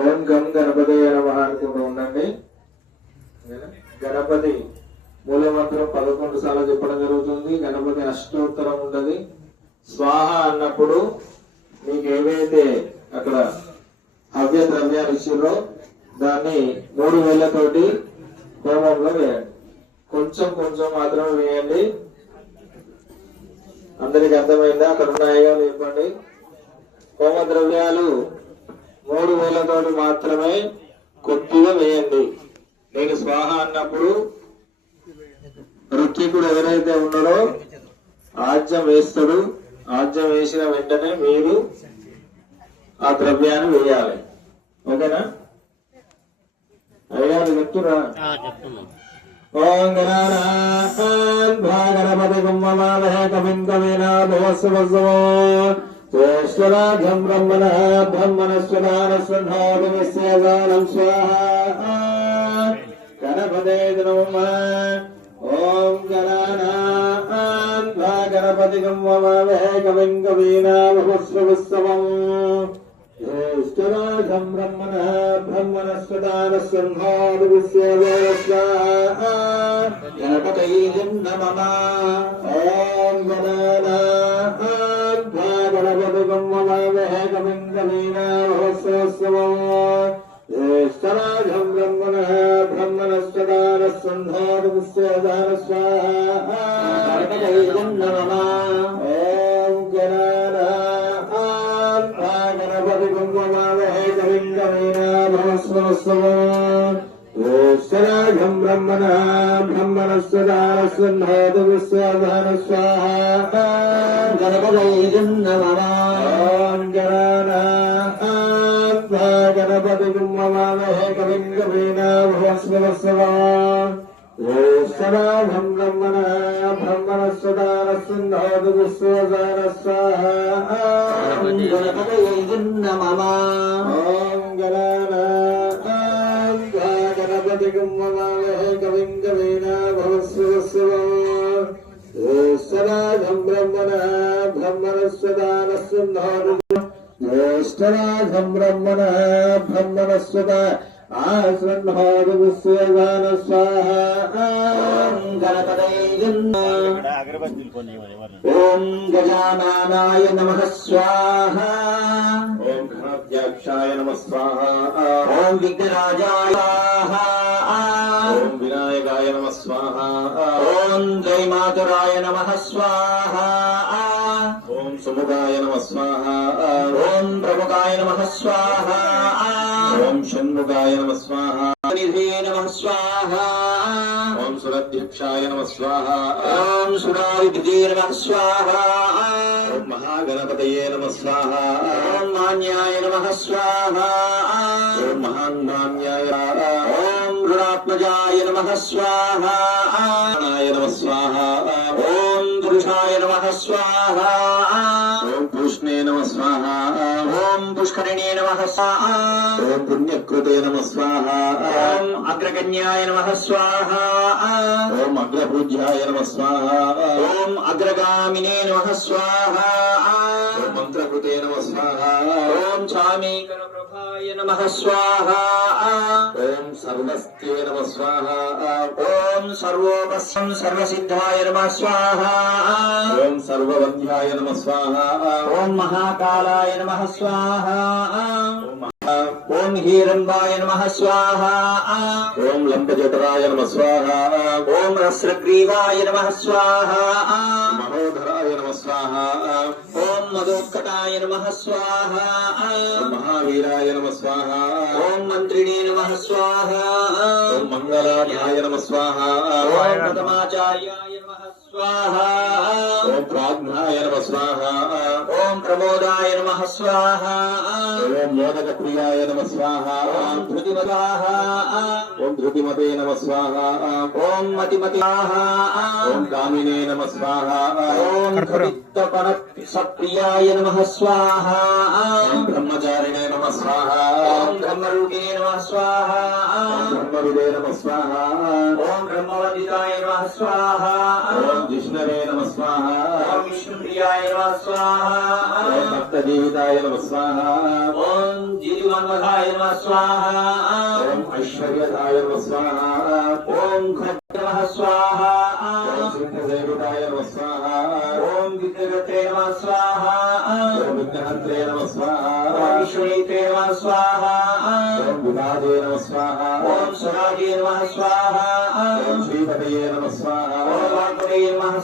ఓం గం గణపతి నమః అనుకుంటూ ఉండండి. గణపతి మూలమంత్రం 11 సార్లు చెప్పడం జరుగుతుంది. గణపతి అష్టోత్తరం ఉండదు. స్వాహ అన్నప్పుడు మీకు ఏవైతే అక్కడ హవ్య ద్రవ్యాలు ఇచ్చిర్రో దాన్ని 3 వేళ్లతోటి హోమంలో వేయండి. కొంచెం కొంచెం మాత్రమే వేయండి. అందరికి అర్థమైందా? అక్కడ ఉన్నాయో చెప్పండి. హోమ ద్రవ్యాలు 3 వేళ్లతోటి మాత్రమే కొద్దిగా వేయండి. నేను స్వాహ అన్నప్పుడు ఋత్వికుడు ఎవరైతే ఉన్నారో ఆజ్యం వేస్తాడు. ఆజ్యం వేసిన వెంటనే మీరు ఆ ద్రవ్యాన్ని వేయాలి. ఓకేనా? అయ్యారు చెప్తురా? ఓం గణపతి గుమ్మమామహే కవిం కవీనాభవస్వస్వో జ్యేష్ఠరాజం బ్రహ్మణ బ్రహ్మణస్వదానస్వధానం స్వాహా గణపతే నమః. ఓం గణపతి గుమ్మమామహే కవిం కవీనాభవస్వస్వం జ్యేష్ఠరాజం బ్రహ్మణ బ్రహ్మణస్వదానస్వధానం స్వాహా గణపతే నమః. ఓం గణపతి గుమ్మమామహే కవిం కవీనాభవస్వస్వం జ్యేష్ఠరాజం బ్రహ్మణ బ్రహ్మణస్వదానస్వధానం స్వాహా గణపతే నమః. ఓం గణపతి గుమ్మమామహే కవిం కవీనాభవస్వస్వం జ్యేష్ఠరాజం బ్రహ్మణ బ్రహ్మణస్వదానస్వధానం స్వాహా గణపతే నమః. ఓం గణపతి గుమ్మమామహే కవిం కవీనాభవస్వస్వం జ్యేష్ఠరాజం బ్రహ్మణ బ్రహ్మణస్వదానస్వధానం స్వాహా గణపతే నమః. ఓం గణపతి గుమ్మమామహే కవిం కవీనాభవస్వస్వం జ్యేష్ఠరాజం బ్రహ్మణ బ్రహ్మణస్వదానస్వధానం జ్యేష్ఠరాజం బ్రహ్మణ బ్రహ్మణస్వదానస్వధానం స్వాహా గణపతే నమః. ఓం గజాననాయ నమః స్వాహా. ఓం గణాధ్యక్షాయ నమః స్వాహా. ఓం విఘ్నరాజాయ స్వాహా. ఓం వినాయకాయ నమః స్వాహా. ఓం జయమాతురాయ నమః స్వాహా. ఓం సుముఖాయ నమః స్వాహా. ఓం ప్రముఖాయ నమః స్వాహా. ఓం షణ్ముఖాయ నమః స్వాహా. నిధే నమః స్వాహా. ఓం సురాధ్యక్షాయ నమః స్వాహా. ఓం సురాధిపతే నమః స్వాహా. ఓం మహాగణపతయే నమః స్వాహా. ఓం మాన్యాయ నమః స్వాహా. ఓం మహాన్నామ్యాయ. ఓం రుణాత్మజాయ నమః స్వాహా. నమః స్వాహా. ఓం పురుషాయ నమః స్వాహా. ఓం పూష్ణే నమః స్వాహా. ఓం పుష్కరిణే నమః స్వాహా. ఓం పుణ్యకృతే నమః స్వాహా. ఓం అగ్రగణ్యాయ నమః స్వాహా. ఓం అగ్రపూజ్యాయ నమః స్వాహా. ఓం అగ్రగామినే నమః స్వాహా. ఓం మంత్రకృతే నమః స్వాహా. ఓం చామీకరప్రభాయ నమః స్వాహా. ఓం సర్వస్తే నమః స్వాహా. ఓం సర్వోపస్సం సర్వసిద్ధాయ నమః స్వాహా. ఓం సర్వవంధ్యాయ నమః స్వాహా. ఓం మహాకాలాయ నమః స్వాహా. ఓం హీరంబాయ నమః స్వాహా. ఓం లంబజఠరాయ నమః స్వాహా. ఓం రస్రగ్రీవాయ నమః స్వాహా. మహోధరాయ నమః స్వాహా. ఓం మదోత్కటాయ నమః స్వాహా. మహావీరాయ నమః స్వాహా. ఓం మంత్రిణే నమః స్వాహా. ఓం మంగళాఢ్యాయ నమః స్వాహా. ఓం ప్రథమాచార్యాయ నమః స్వాహా. ఓం ప్రాజ్ఞాయ నమః స్వాహా. ఓం ప్రమోదాయ నమః స్వాహా. ఓం మోదక ప్రియాయ నమః స్వాహా. ఓం ధృతిమతాః. ఓం ధృతిమతే నమః స్వాహా. ఓం మతిమతాః. ఓం కామినే నమః స్వాహా. ఓం కవిత్తపన సప్రియాయ నమః స్వాహా. ఓం బ్రహ్మచారిణే నమః స్వాహా. ఓం బ్రహ్మరూపిణే నమః స్వాహా. ఓం బ్రహ్మవిదే నమః స్వాహా. ఓం బ్రహ్మవందితాయ నమః స్వాహా. ఓం జిష్ణవే నమః స్వాహా. ఓం విష్ణుప్రియాయ నమః స్వాహా. ఓం दत्तजीविताय नमः स्वाहा ओम जीवन्मधाय नमः स्वाहा ओम ऐश्वर्यदाय नमः स्वाहा ओम खड्ग नमः स्वाहा ओम सिद्धसेविताय नमः स्वाहा ओम विद्युते नमः स्वाहा ओम विघ्नहन्त्रे नमः स्वाहा ओम विश्वनीते नमः स्वाहा ओम विभाजे नमः स्वाहा ओम स्वराजे नमः स्वाहा ओम श्रीपतये नमः स्वाहा ओम वाग्पतये नमः